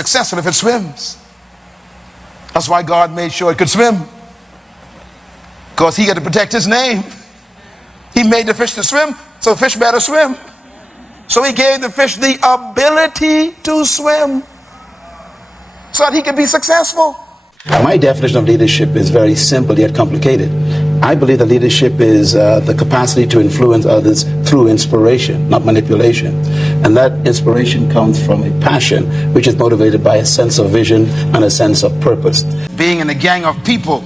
successful if it swims. That's why God made sure it could swim, because he had to protect his name. He made the fish to swim, so the fish better swim. So he gave the fish the ability to swim so that he could be successful. My definition of leadership is very simple yet complicated. I believe that leadership is the capacity to influence others through inspiration, not manipulation. And that inspiration comes from a passion which is motivated by a sense of vision and a sense of purpose. Being in a gang of people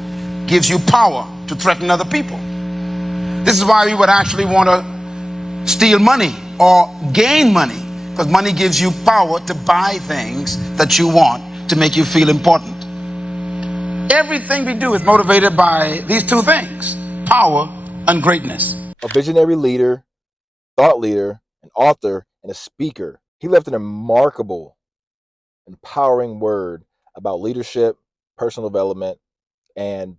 gives you power to threaten other people. This is why we would actually want to steal money or gain money, because money gives you power to buy things that you want to make you feel important. Everything we do is motivated by these two things: power and greatness. A visionary leader, thought leader, an author, and a speaker. He left an remarkable, empowering word about leadership, personal development, and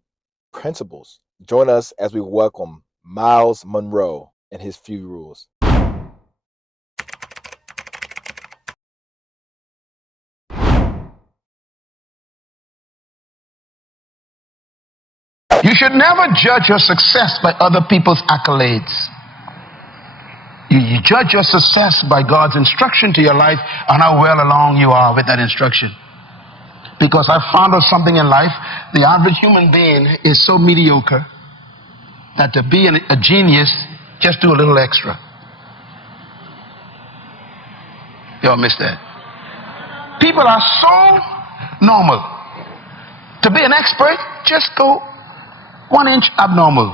principles. Join us as we welcome Myles Munroe and his few rules. You should never judge your success by other people's accolades. You judge your success by God's instruction to your life and how well along you are with that instruction. Because I found out something in life: the average human being is so mediocre that to be a genius, just do a little extra. Y'all missed that. People are so normal. To be an expert, just go 1 inch abnormal,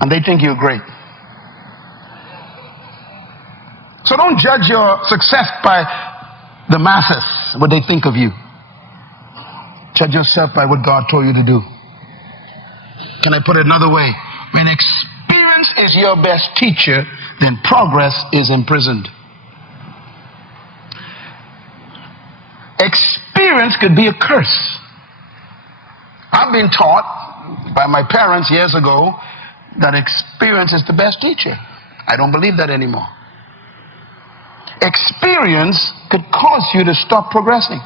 and they think you're great. So don't judge your success by the masses, what they think of you. Judge yourself by what God told you to do. Can I put it another way? When experience is your best teacher, then progress is imprisoned. Experience could be a curse. I've been taught by my parents years ago that experience is the best teacher. I don't believe that anymore. Experience could cause you to stop progressing,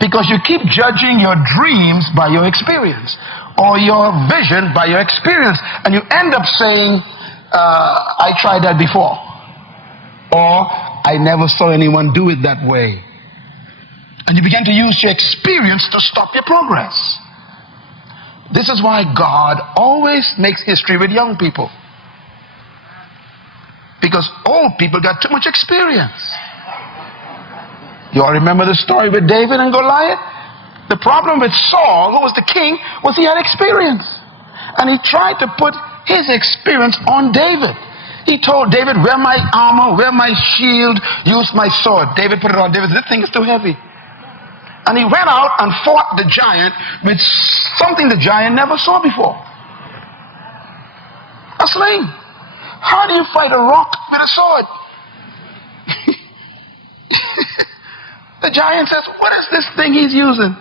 because you keep judging your dreams by your experience, or your vision by your experience, and you end up saying, I tried that before, or I never saw anyone do it that way. And you begin to use your experience to stop your progress. This is why God always makes history with young people, because old people got too much experience. You all remember the story with David and Goliath? The problem with Saul, who was the king, was he had experience, and he tried to put his experience on David. He told David, wear my armor, wear my shield, use my sword. David put it on. David said, this thing is too heavy. And he went out and fought the giant with something the giant never saw before: a sling. How do you fight a rock with a sword? The giant says, what is this thing he's using?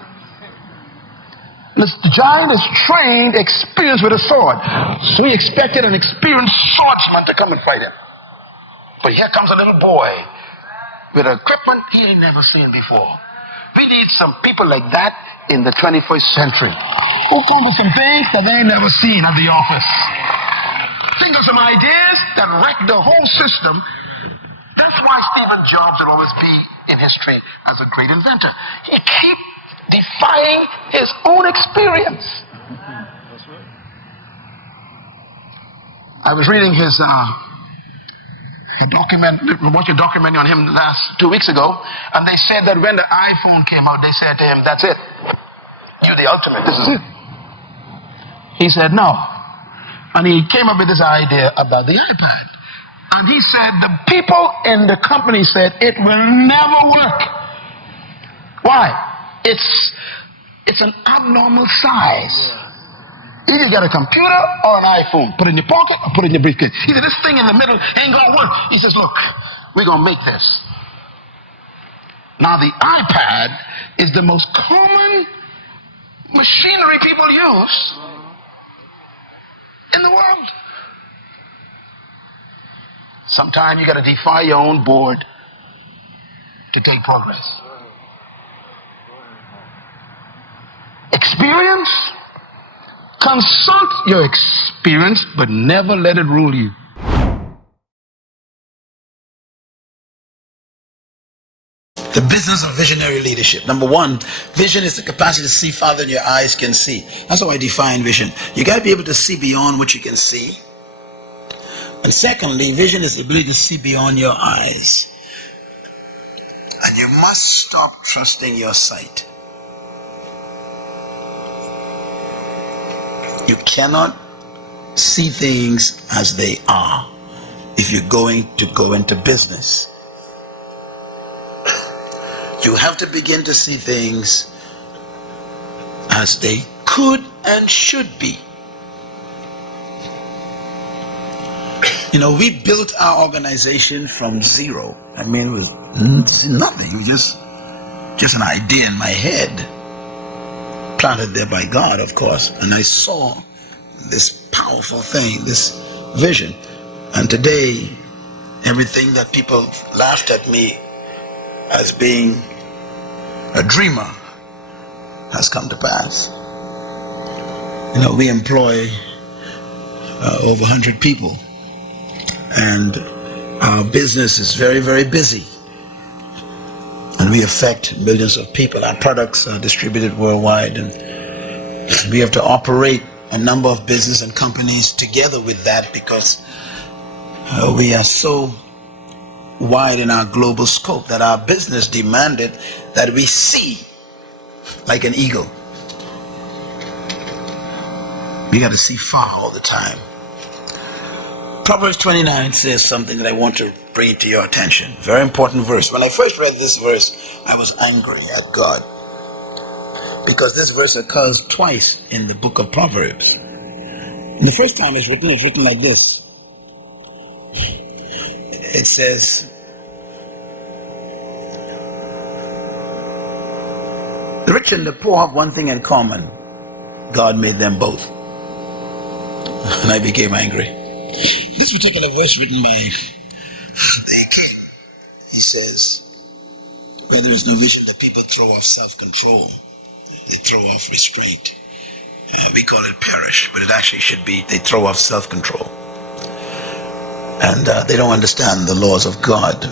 The giant is trained, experienced with a sword. So he expected an experienced swordsman to come and fight him. But here comes a little boy with equipment he ain't never seen before. We need some people like that in the 21st century, who come with some things that they ain't never seen at the office. Think of some ideas that wreck the whole system. That's why Stephen Jobs will always be in history as a great inventor. He keeps defying his own experience. I was reading his watching a documentary on him 2 weeks ago, and they said that when the iPhone came out, they said to him, that's it. You're the ultimate. This is it. He said, no. And he came up with this idea about the iPad. And he said the people in the company said it will never work. Why? It's an abnormal size. Either you got a computer or an iPhone. Put it in your pocket or put it in your briefcase. He said, this thing in the middle ain't gonna work. He says, look, we're gonna make this. Now the iPad is the most common machinery people use in the world. Sometimes you gotta defy your own board to take progress. Experience? Consult your experience, but never let it rule you. The business of visionary leadership. Number one, vision is the capacity to see farther than your eyes can see. That's how I define vision. You got to be able to see beyond what you can see. And secondly, vision is the ability to see beyond your eyes. And you must stop trusting your sight. You cannot see things as they are if you're going to go into business. You have to begin to see things as they could and should be. You know, we built our organization from zero. I mean, it was nothing. It was just an idea in my head, planted there by God, of course. And I saw this powerful thing, this vision. And today, everything that people laughed at me as being a dreamer has come to pass. You know, we employ over 100 people, and our business is very, very busy, and we affect millions of people. Our products are distributed worldwide, and we have to operate a number of business and companies together with that because we are so wide in our global scope that our business demanded that we see like an eagle. We got to see far all the time. Proverbs 29 says something that I want to bring to your attention. Very important verse. When I first read this verse, I was angry at God because this verse occurs twice in the book of Proverbs. And the first time it's written like this. It says, the rich and the poor have one thing in common. God made them both. And I became angry. This particular verse written by the king, he says, where there is no vision, the people throw off self-control. They throw off restraint. We call it perish, but it actually should be they throw off self-control. And they don't understand the laws of God.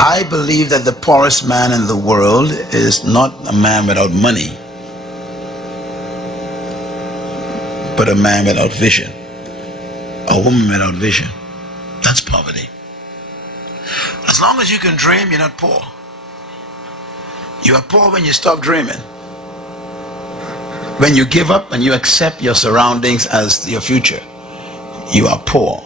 I believe that the poorest man in the world is not a man without money, but a man without vision, a woman without vision. That's poverty. As long as you can dream, you're not poor. You are poor when you stop dreaming. When you give up and you accept your surroundings as your future, you are poor.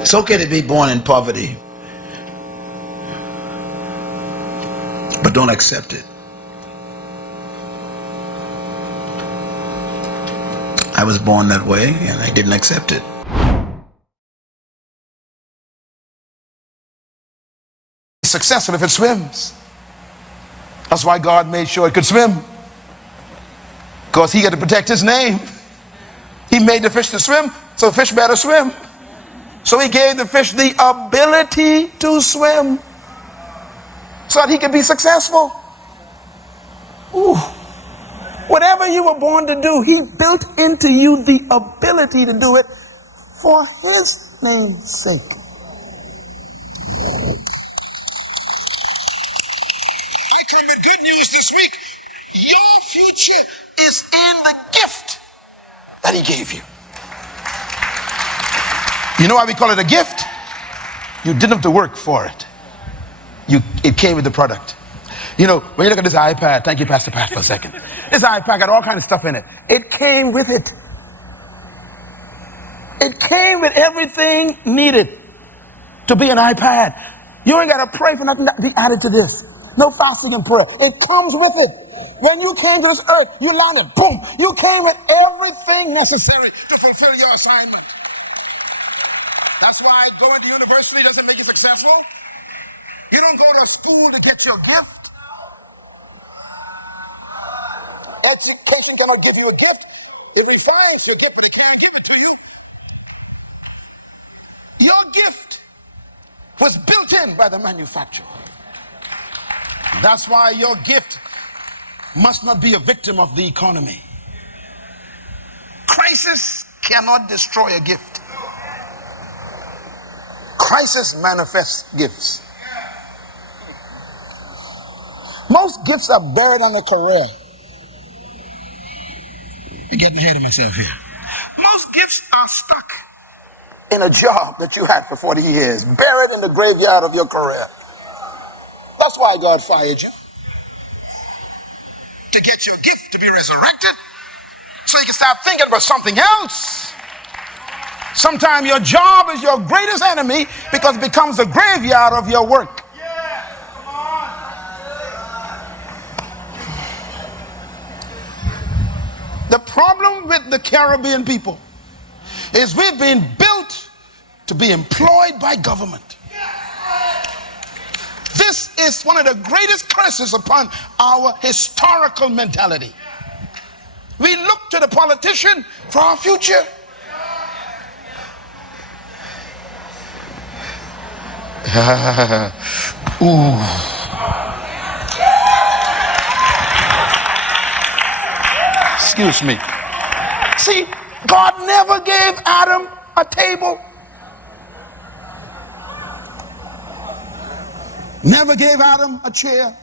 It's okay to be born in poverty, but don't accept it. I was born that way and I didn't accept it. It's successful if it swims. That's why God made sure it could swim, because he had to protect his name. He made the fish to swim, so the fish better swim. So he gave the fish the ability to swim so that he could be successful. Ooh. Whatever you were born to do, he built into you the ability to do it for his name's sake. I come with good news this week. Your future is in the gift that he gave you. You know why we call it a gift? You didn't have to work for it. It came with the product. You know, when you look at this iPad, thank you, Pastor Pat, for a second. This iPad got all kinds of stuff in it. It came with it. It came with everything needed to be an iPad. You ain't got to pray for nothing to be added to this. No fasting and prayer. It comes with it. When you came to this earth, you landed, boom. You came with everything necessary to fulfill your assignment. That's why going to university doesn't make you successful. You don't go to school to get your gift. Education cannot give you a gift. It refines your gift, but it can't give it to you. Your gift, was built in by the manufacturer. That's why your gift must not be a victim of the economy. Crisis cannot destroy a gift. Crisis manifests gifts. Most gifts are buried under career. I'm getting ahead of myself here. Most gifts are stuck in a job that you had for 40 years, buried in the graveyard of your career. That's why God fired you. To get your gift to be resurrected, so you can start thinking about something else. Sometimes your job is your greatest enemy because it becomes the graveyard of your work. The problem with the Caribbean people is we've been built to be employed by government. This is one of the greatest curses upon our historical mentality. We look to the politician for our future. Excuse me. See, God never gave Adam a table. Never gave Adam a chair.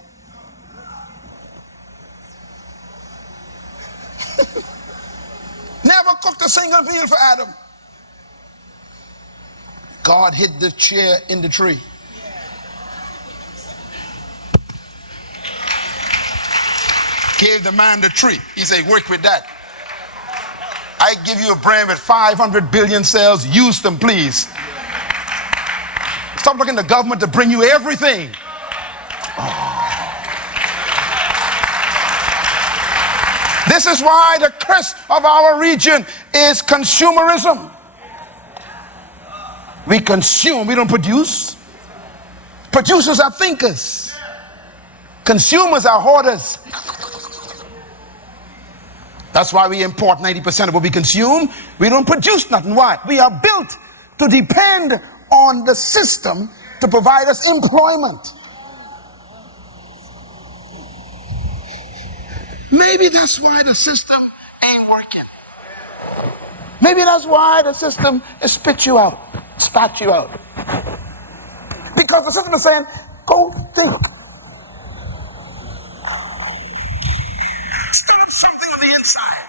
Never cooked a single meal for Adam. God hid the chair in the tree. Gave the man the tree. He said, work with that. I give you a brain with 500 billion cells. Use them, please. Stop looking to government to bring you everything. This is why the curse of our region is consumerism. We consume, we don't produce. Producers are thinkers. Consumers are hoarders. That's why we import 90% of what we consume. We don't produce nothing. Why? We are built to depend on the system to provide us employment. Maybe that's why the system ain't working. Maybe that's why the system is spat you out. Because the system is saying, go think. Stir up something on the inside.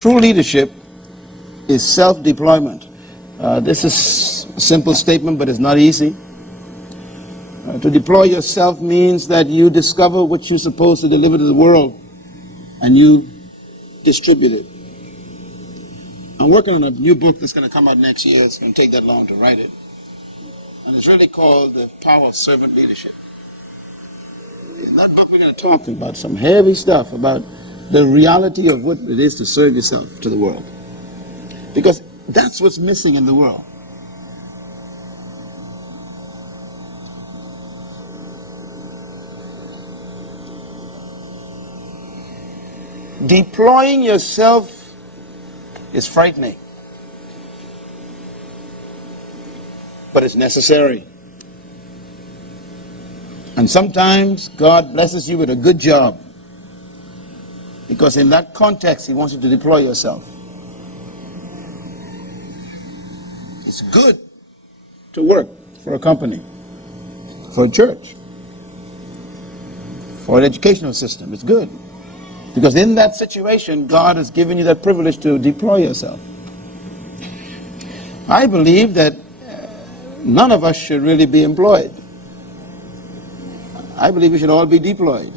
True leadership is self-deployment. This is a simple statement, but it's not easy. To deploy yourself means that you discover what you're supposed to deliver to the world and you distribute it. I'm working on a new book that's going to come out next year. It's going to take that long to write it. And it's really called The Power of Servant Leadership. In that book, we're going to talk about some heavy stuff about the reality of what it is to serve yourself to the world. Because that's what's missing in the world. Deploying yourself is frightening, but it's necessary. And sometimes God blesses you with a good job, because in that context, He wants you to deploy yourself. It's good to work for a company, for a church, for an educational system. It's good. Because in that situation, God has given you that privilege to deploy yourself. I believe that none of us should really be employed. I believe we should all be deployed.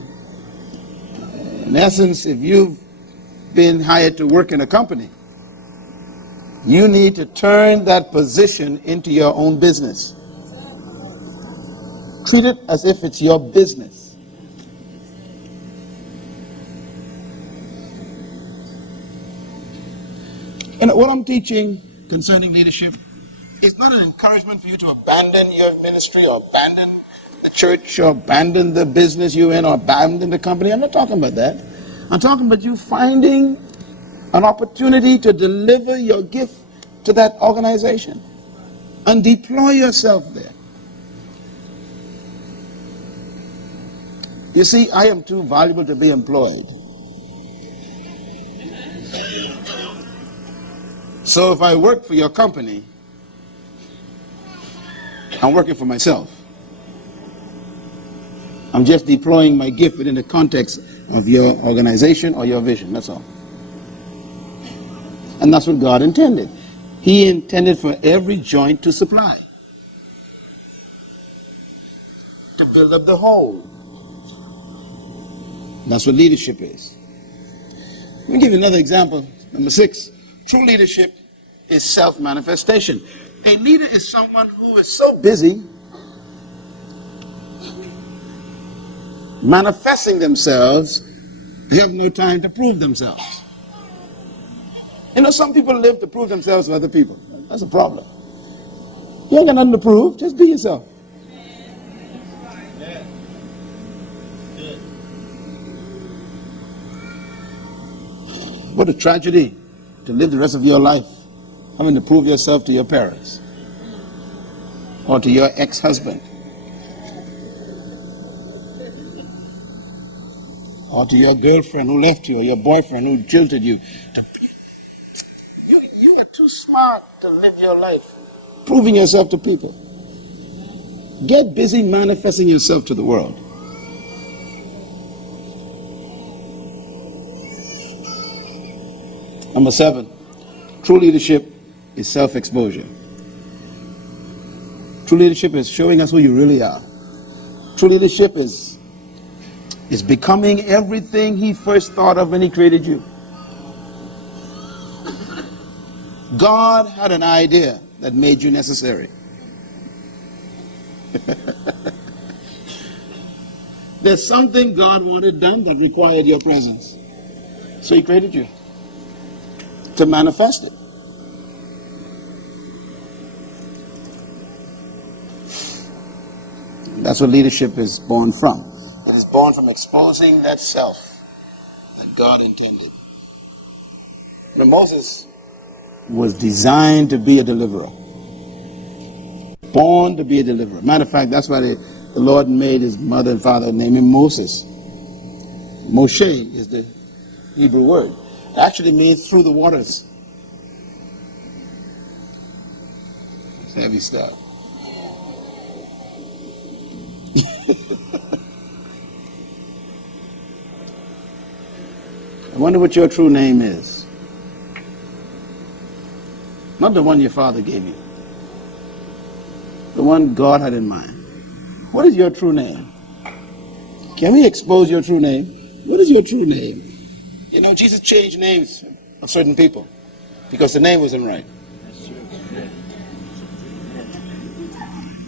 In essence, if you've been hired to work in a company, you need to turn that position into your own business. Treat it as if it's your business. And what I'm teaching concerning leadership is not an encouragement for you to abandon your ministry or abandon the church or abandon the business you're in or abandon the company. I'm not talking about that. I'm talking about you finding an opportunity to deliver your gift to that organization and deploy yourself there. You see, I am too valuable to be employed. So if I work for your company, I'm working for myself. I'm just deploying my gift within the context of your organization or your vision, that's all. And that's what God intended. He intended for every joint to supply, to build up the whole. That's what leadership is. Let me give you another example. Number 6, true leadership is self-manifestation. A leader is someone who is so busy manifesting themselves, they have no time to prove themselves. You know, some people live to prove themselves to other people. That's a problem. You ain't got nothing to prove, just be yourself. What a tragedy to live the rest of your life having to prove yourself to your parents or to your ex-husband or to your girlfriend who left you or your boyfriend who jilted you. You are too smart to live your life proving yourself to people. Get busy manifesting yourself to the world. Number 7, true leadership is self-exposure. True leadership is showing us who you really are. True leadership is becoming everything He first thought of when He created you. God had an idea that made you necessary. There's something God wanted done that required your presence. So He created you to manifest it. That's what leadership is born from. It is born from exposing that self that God intended. When Moses was designed to be a deliverer, born to be a deliverer. Matter of fact, that's why the Lord made his mother and father name him Moses. Moshe is the Hebrew word. It actually means through the waters. It's heavy stuff. I wonder what your true name is. Not the one your father gave you. The one God had in mind. What is your true name? Can we expose your true name? What is your true name? You know, Jesus changed names of certain people because the name wasn't right.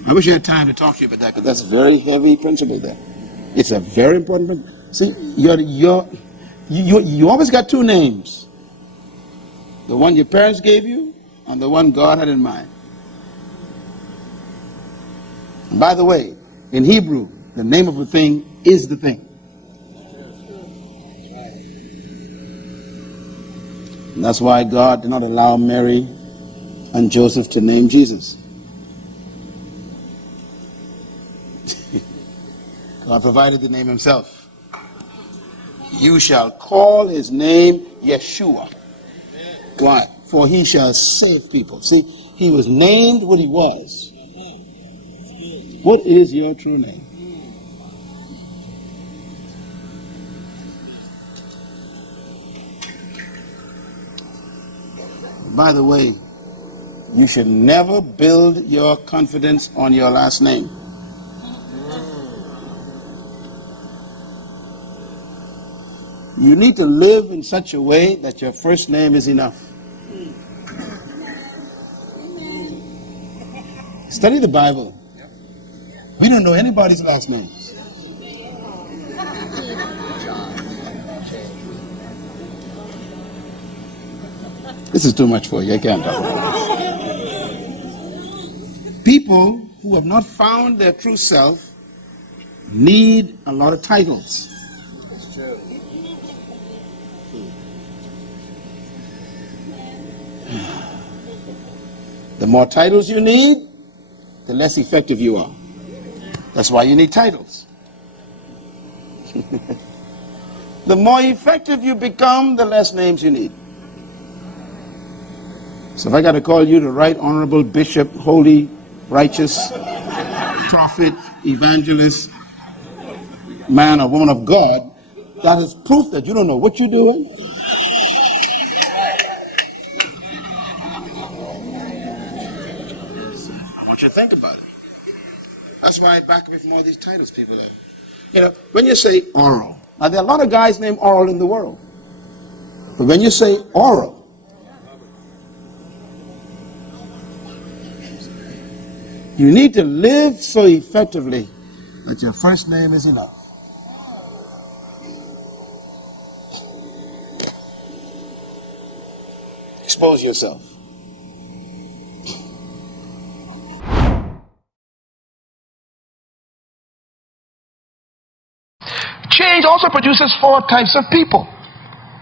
I wish I had time to talk to you about that, because that's a very heavy principle there. It's a very important principle. See, you always got two names. The one your parents gave you and the one God had in mind. And by the way, in Hebrew, the name of a thing is the thing. And that's why God did not allow Mary and Joseph to name Jesus. God provided the name himself. You shall call his name Yeshua. Why? For he shall save people. See, he was named what he was. What is your true name? By the way, you should never build your confidence on your last name. You need to live in such a way that your first name is enough. Study the Bible. We don't know anybody's last names. This is too much for you. I can't talk about it. People who have not found their true self need a lot of titles. The more titles you need, the less effective you are. That's why you need titles. The more effective you become, the less names you need. So if I got to call you the Right Honorable Bishop, Holy, Righteous, Prophet, Evangelist, man or woman of God, that is proof that you don't know what you're doing. I want you to think about it. That's why I back away from all these titles people have. You know, when you say oral, now there are a lot of guys named Oral in the world. But when you say oral, you need to live so effectively that your first name is enough. Expose yourself. Change also produces four types of people.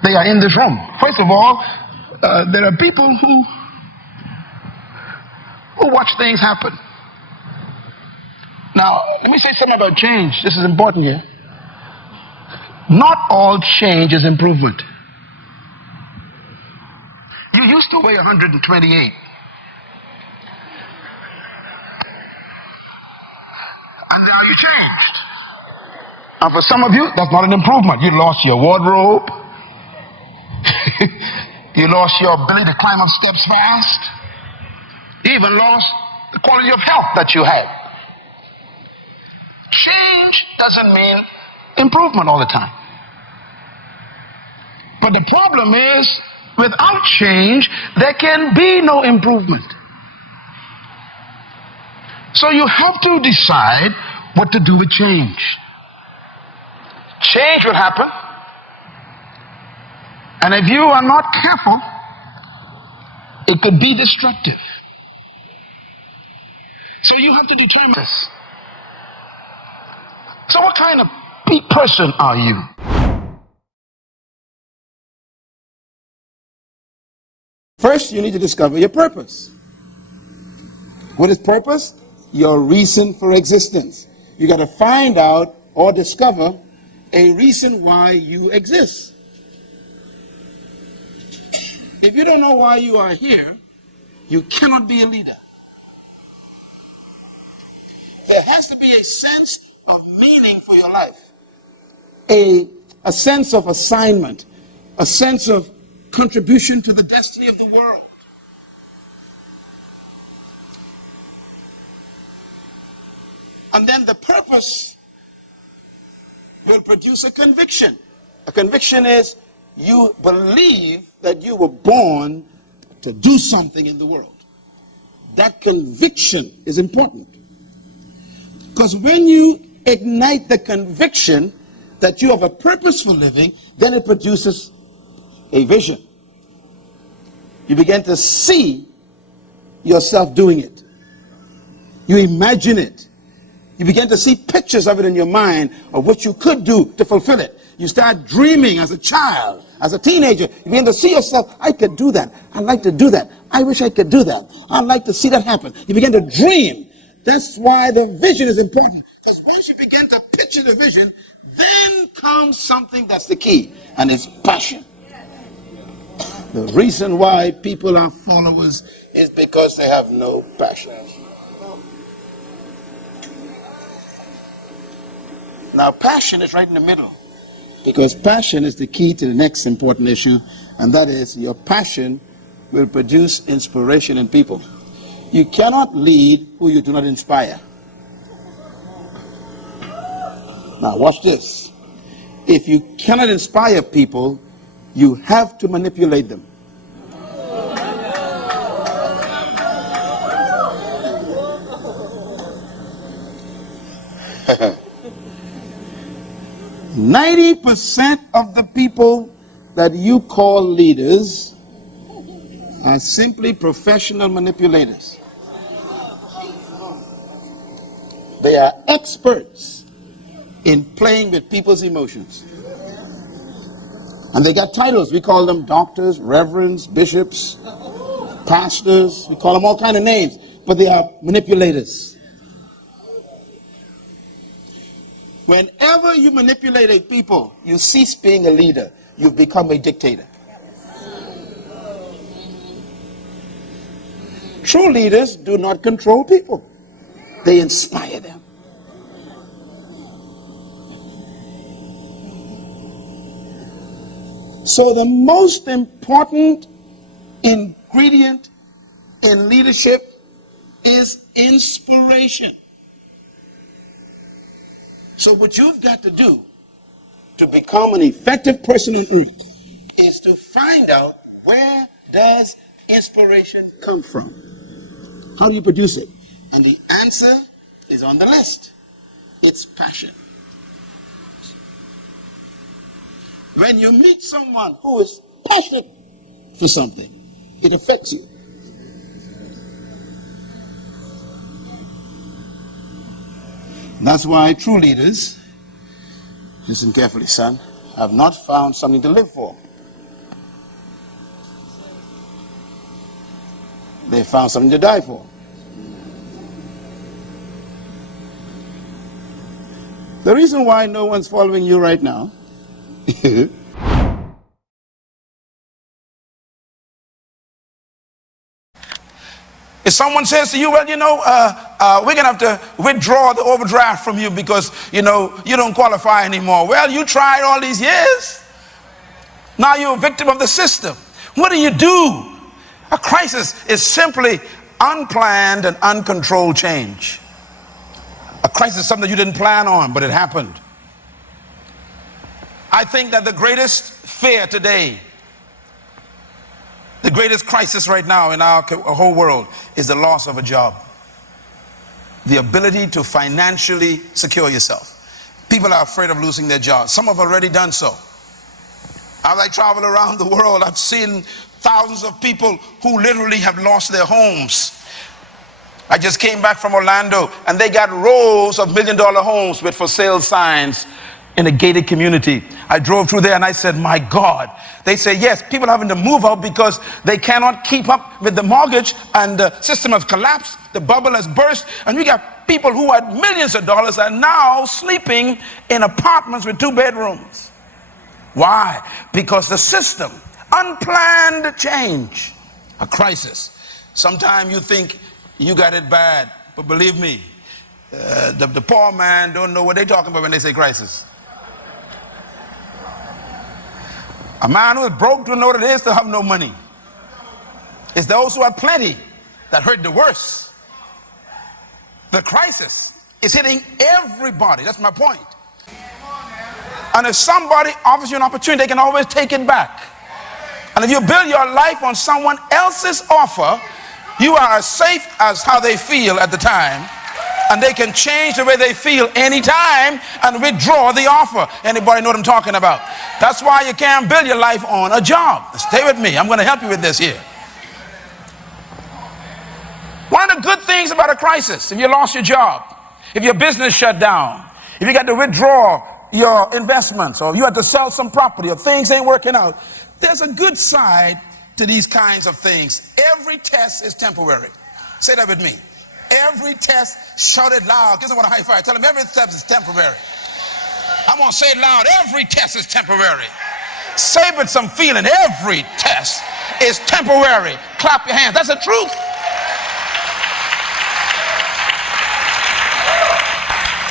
They are in this room. First of all, there are people who watch things happen. Now, let me say something about change. This is important here. Not all change is improvement. You used to weigh 128. And now you changed. And for some of you, that's not an improvement. You lost your wardrobe. You lost your ability to climb up steps fast. You even lost the quality of health that you had. Change doesn't mean improvement all the time. But the problem is, without change, there can be no improvement. So you have to decide what to do with change. Change will happen. And if you are not careful, it could be destructive. So you have to determine this. So what kind of person are you? First, you need to discover your purpose. What is purpose? Your reason for existence. You got to find out or discover a reason why you exist. If you don't know why you are here, you cannot be a leader. There has to be a sense of meaning for your life, a sense of assignment, a sense of contribution to the destiny of the world. And then the purpose will produce a conviction. A conviction is you believe that you were born to do something in the world. That conviction is important. Because when you ignite the conviction that you have a purpose for living, then it produces a vision. You begin to see yourself doing it. You imagine it. You begin to see pictures of it in your mind of what you could do to fulfill it. You start dreaming as a child, as a teenager. You begin to see yourself, I could do that. I'd like to do that. I wish I could do that. I'd like to see that happen. You begin to dream. That's why the vision is important. Because once you begin to picture the vision, then comes something that's the key, and it's passion. The reason why people are followers is because they have no passion. Now, passion is right in the middle, because passion is the key to the next important issue, and that is your passion will produce inspiration in people. You cannot lead who you do not inspire. Now, watch this. If you cannot inspire people, you have to manipulate them. %90 of the people that you call leaders are simply professional manipulators. They are experts in playing with people's emotions. And they got titles. We call them doctors, reverends, bishops. pastors, we call them all kind of names, but they are manipulators. Whenever you manipulate a people, you cease being a leader. You've become a dictator. True leaders do not control people. They inspire them. So the most important ingredient in leadership is inspiration. So what you've got to do to become an effective person on earth is to find out, where does inspiration come from? How do you produce it? And the answer is on the list. It's passion. When you meet someone who is passionate for something, it affects you. That's why true leaders, listen carefully, son, have not found something to live for. They found something to die for. The reason why no one's following you right now if someone says to you, well, we're going to have to withdraw the overdraft from you because, you don't qualify anymore. Well, you tried all these years. Now you're a victim of the system. What do? A crisis is simply unplanned and uncontrolled change. A crisis is something you didn't plan on, but it happened. I think that the greatest fear today, the greatest crisis right now in our whole world, is the loss of a job. The ability to financially secure yourself. People are afraid of losing their jobs. Some have already done so. As I travel around the world, I've seen thousands of people who literally have lost their homes. I just came back from Orlando, and they got rows of $1 million homes with for sale signs in a gated community. I drove through there and I said, my God. They say, yes, people are having to move out because they cannot keep up with the mortgage, and the system has collapsed, the bubble has burst, and we got people who had millions of dollars are now sleeping in apartments with 2 bedrooms. Why? Because the system, unplanned change, a crisis. Sometimes you think you got it bad, but believe me, the poor man don't know what they're talking about when they say crisis. A man who is broke don't know what it is to have no money. It's those who have plenty that hurt the worst. The crisis is hitting everybody. That's my point. And if somebody offers you an opportunity, they can always take it back. And if you build your life on someone else's offer, you are as safe as how they feel at the time. And they can change the way they feel anytime and withdraw the offer. Anybody know what I'm talking about? That's why you can't build your life on a job. Stay with me. I'm going to help you with this here. One of the good things about a crisis, if you lost your job, if your business shut down, if you got to withdraw your investments, or you had to sell some property, or things ain't working out, there's a good side to these kinds of things. Every test is temporary. Say that with me. Every test, shout it loud. Give someone a high five. Tell them every test is temporary. I'm going to say it loud. Every test is temporary. Say it with some feeling. Every test is temporary. Clap your hands. That's the truth.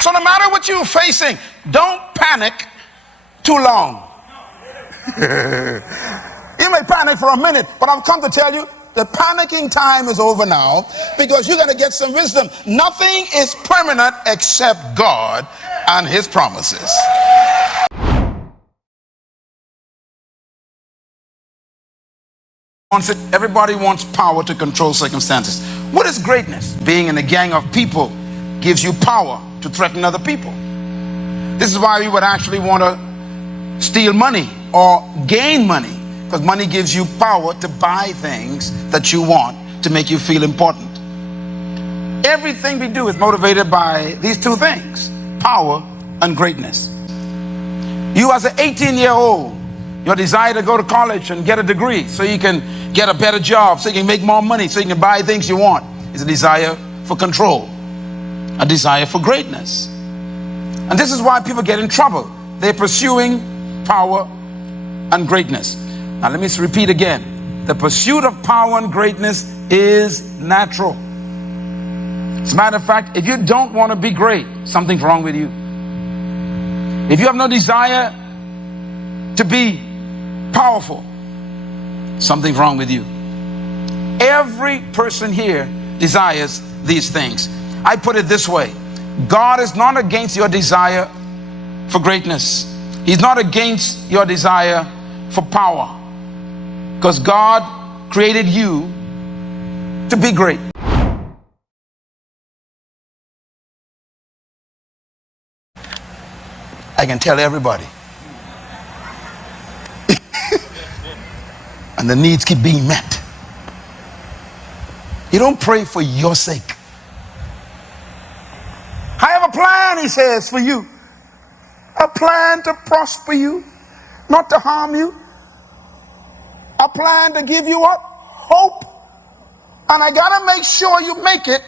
So no matter what you're facing, don't panic too long. You may panic for a minute, but I've come to tell you, the panicking time is over now, because you're going to get some wisdom. Nothing is permanent except God and his promises. Everybody wants power to control circumstances. What is greatness? Being in a gang of people gives you power to threaten other people. This is why we would actually want to steal money or gain money. Because money gives you power to buy things that you want to make you feel important. Everything we do is motivated by these two things, power and greatness. You as an 18-year-old Your desire to go to college and get a degree so you can get a better job, so you can make more money, so you can buy things you want, is a desire for control, a desire for greatness. And this is why people get in trouble. They're pursuing power and greatness. Now let me repeat again. The pursuit of power and greatness is natural. As a matter of fact, if you don't want to be great, something's wrong with you. If you have no desire to be powerful, something's wrong with you. Every person here desires these things. I put it this way: God is not against your desire for greatness. He's not against your desire for power, because God created you to be great. I can tell everybody. And the needs keep being met. You don't pray for your sake. I have a plan, he says, for you. A plan to prosper you, not to harm you. A plan to give you what? Hope. And I gotta make sure you make it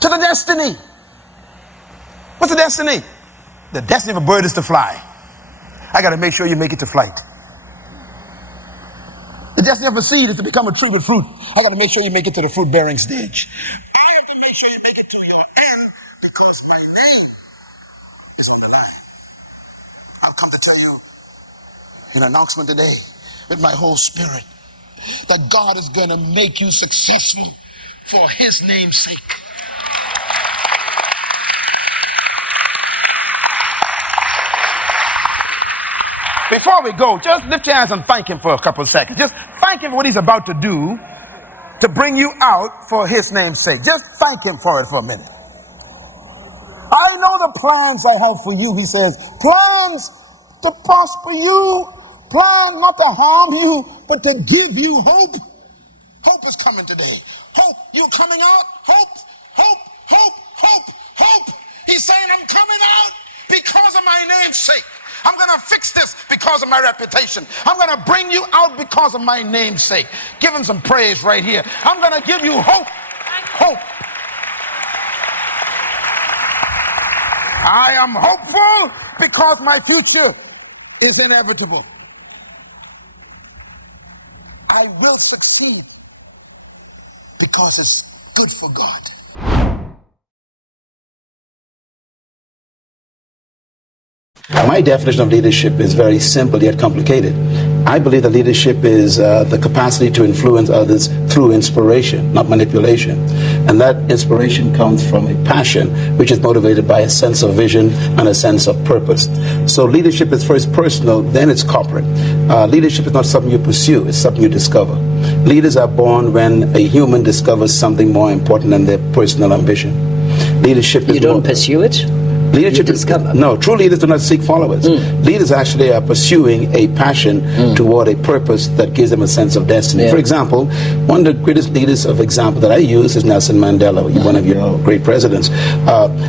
to the destiny. What's the destiny? The destiny of a bird is to fly. I gotta make sure you make it to flight. The destiny of a seed is to become a tree with fruit. I gotta make sure you make it to the fruit bearing stage. I have to make sure you make it to your end, because my name is on the line. I've come to tell you an announcement today with my whole spirit that God is going to make you successful for his name's sake. Before we go, just lift your hands and thank him for a couple of seconds. Just thank him for what he's about to do to bring you out for his name's sake. Just thank him for it for a minute. I know the plans I have for you, he says. Plans to prosper you. Plans not to harm you, but to give you hope. Hope is coming today. Hope. You coming out? Hope, hope, hope, hope, hope. He's saying, I'm coming out because of my name's sake. I'm going to fix this because of my reputation. I'm going to bring you out because of my name's sake. Give him some praise right here. I'm going to give you hope. Hope. I am hopeful because my future is inevitable. I will succeed because it's good for God. My definition of leadership is very simple yet complicated. I believe that leadership is the capacity to influence others through inspiration, not manipulation. And that inspiration comes from a passion which is motivated by a sense of vision and a sense of purpose. So leadership is first personal, then it's corporate. Leadership is not something you pursue, it's something you discover. Leaders are born when a human discovers something more important than their personal ambition. Leadership is You don't pursue it? Leadership is, no, true leaders do not seek followers. Leaders actually are pursuing a passion toward a purpose that gives them a sense of destiny. Yeah. For example, one of the greatest leaders of example that I use is Nelson Mandela, one of your great presidents.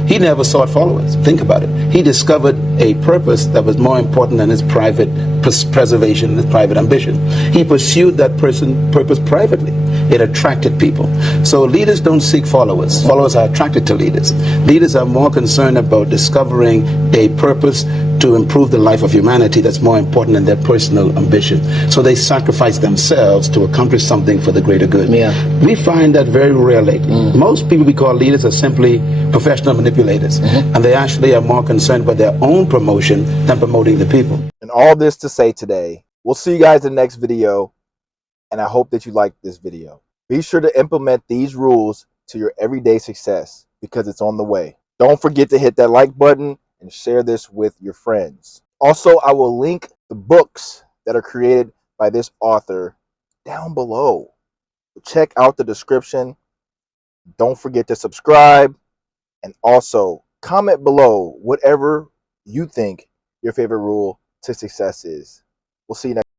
He never sought followers. Think about it. He discovered a purpose that was more important than his private preservation, his private ambition. He pursued that purpose privately. It attracted people. So leaders don't seek followers. Followers are attracted to leaders. Leaders are more concerned about discovering a purpose to improve the life of humanity that's more important than their personal ambition. So they sacrifice themselves to accomplish something for the greater good. Yeah. We find that very rare lately. Most people we call leaders are simply professional manipulators. And they actually are more concerned about their own promotion than promoting the people. And all this to say today, we'll see you guys in the next video. And I hope that you liked this video. Be sure to implement these rules to your everyday success because it's on the way. Don't forget to hit that like button and share this with your friends. Also, I will link the books that are created by this author down below. Check out the description. Don't forget to subscribe and also comment below whatever you think your favorite rule to success is. We'll see you next time.